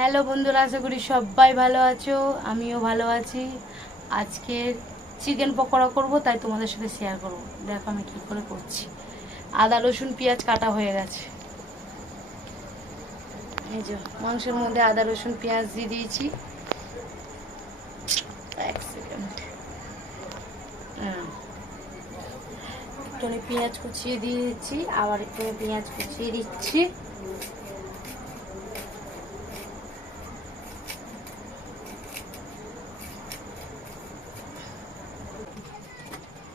Hello বন্ধুরা, আশা করি সবাই ভালো আছো, আমিও ভালো আছি। আজকের চিকেন পকোড়া করব, তাই তোমাদের সাথে শেয়ার করব। দেখো আমি কী করে করছি। আদা, রসুন, পেঁয়াজ কাটা হয়ে গেছে। এই যে, মাংসের মধ্যে আদা, রসুন, পেঁয়াজ দিয়ে দিয়েছি। এক সেকেন্ড একটু আমি পেঁয়াজ কুচিয়ে দিয়ে দিচ্ছি আবার একটু পেঁয়াজ কুচিয়ে দিচ্ছি।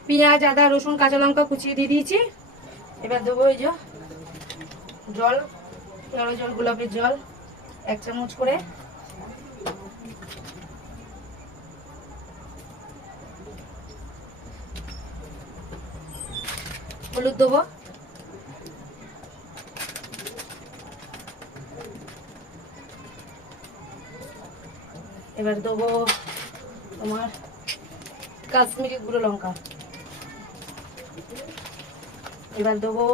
পেঁয়াজ, আদা, রসুন, কাঁচা লঙ্কা কুচিয়ে দিয়ে দিয়েছি। এবার দেবো এই যে জল কেওড়া জল, গোলাপের জল, এক চামচ করে। হলুদ দেবো। এবার দেবো তোমার কাশ্মীরি গুঁড়ো লঙ্কা। এবার দেবো।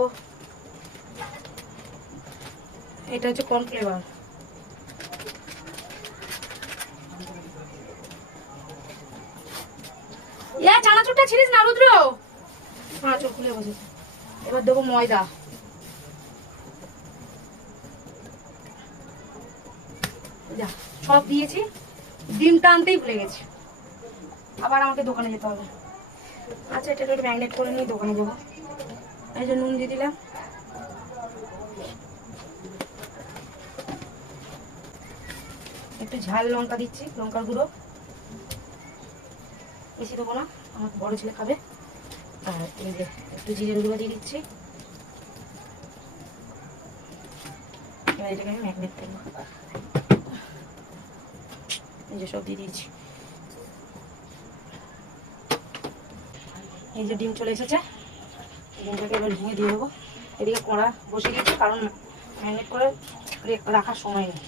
এটা হচ্ছে কর্নফ্লেভার। হ্যাঁ খুলে এবার দেবো ময়দা। সব দিয়েছি। ডিমটা আনতেই ভুলে গেছি। আবার আমাকে দোকানে যেতে হবে। আচ্ছা এটা একটু ম্যাগনেট করে নিয়ে দোকানে যাব। এই যে নুন দিয়ে দিলাম। একটু ঝাল লঙ্কা দিচ্ছি, লঙ্কার গুঁড়ো। বেশি দেবো না, আমার বড় ছেলে খাবে। আর এই যে একটু জিরের গুঁড়ো দিয়ে দিচ্ছি। এবার এটাকে আমি ম্যাগনেট করব এই যে সব দিয়ে দিয়েছি। এই যে ডিম চলে এসেছে। ডিমটাকে এবার ভেঙে দিয়ে দেবো। এদিকে কড়া বসে দিচ্ছি, কারণ ম্যারিনেট করে রাখার সময় নেই।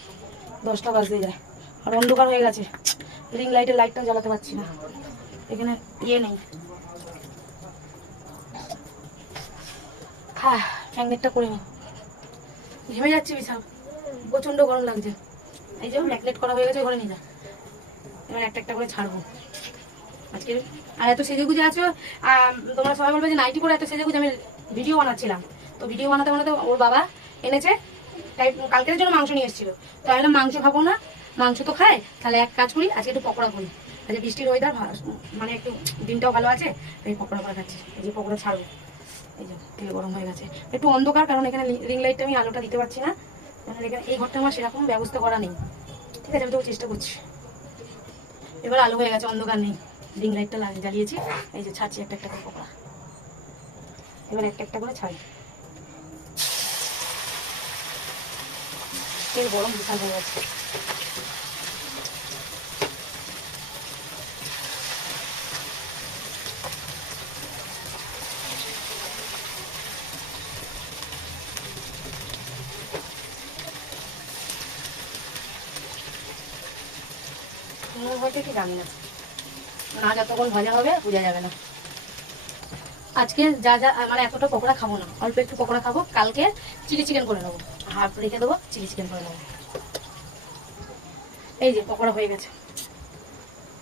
দশটা বাজতে যায়। আর অন্ধকার হয়ে গেছে। রিং লাইটের লাইটটা জ্বালাতে পারছি না। এখানে ইয়ে নেই। হ্যাঁ ম্যাগনেটটা করে নিই ঘেমে যাচ্ছি বিশাল। প্রচণ্ড গরম লাগছে। এই যে ম্যাগনেট করা হয়ে গেছে, ঘরে নিয়ে যা। এবার একটা একটা করে ছাড়বো। আজকে আর এত সেজে গুজে আছো আম, তোমরা সবাই বলবে যে নাইটি করে এত সেজে গুজে আমি ভিডিও বানাচ্ছিলাম। তো ভিডিও বানাতে বানাতে ওর বাবা এনেছে তাই কালকের জন্য মাংস নিয়ে এসেছিল। তো আমি মাংস খাব না মাংস তো খায় তাহলে এক কাজ করি আজকে একটু পকোড়া করি আজকে বৃষ্টির ওয়েদার মানে একটু দিনটাও ভালো আছে তাই পকোড়া করে খাচ্ছি। এই যে পকোড়া ছাড়বো। এই যে তেল গরম হয়ে গেছে। একটু অন্ধকার কারণ এখানে রিং লাইটটা আমি আলোটা দিতে পারছি না। কারণ এখানে এই ঘরটা আমার সেরকম ব্যবস্থা করা নেই। ঠিক আছে আমি তবু চেষ্টা করছি। এবার আলো হয়ে গেছে অন্ধকার নেই। রিং লাইটটা জ্বালিয়েছি। এই যে ছাড়ছি একটা একটা করে পকোড়া। এবার একটা একটা করে ছাড়ি। তেল গরম বিশাল হয়ে গেছে। হয়েছে কি জানি না। না, যতক্ষণ ভাজা হবে, বোঝা যাবে না। আজকে যা যা মানে এতটা পকোড়া খাব না। অল্প একটু পকোড়া খাব, কালকে চিলি চিকেন করে নেব। হাফ রেখে দেবো, চিলি চিকেন করে নেব। এই যে, পকোড়া হয়ে গেছে।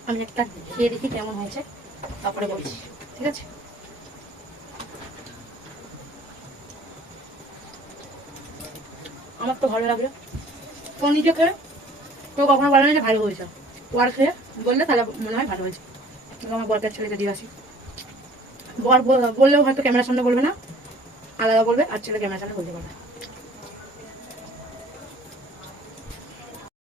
আমি একটা খেয়ে দেখি কেমন হয়েছে, তারপরে বলছি, ঠিক আছে? আমার তো ভালো লাগল। তো নিজে খেয়ে তো কখনো বলে না যে ভালো হয়েছে। ও আর খেয়ে বললে তাহলে মনে হয় ভালো হয়েছে। আমার বরকে ছেলেকে দিয়ে আসি। বর বললেও হয়তো ক্যামেরার সামনে বলবে না, আলাদা বলবে, আর ছেলে ক্যামেরার সামনে বলতে পারবে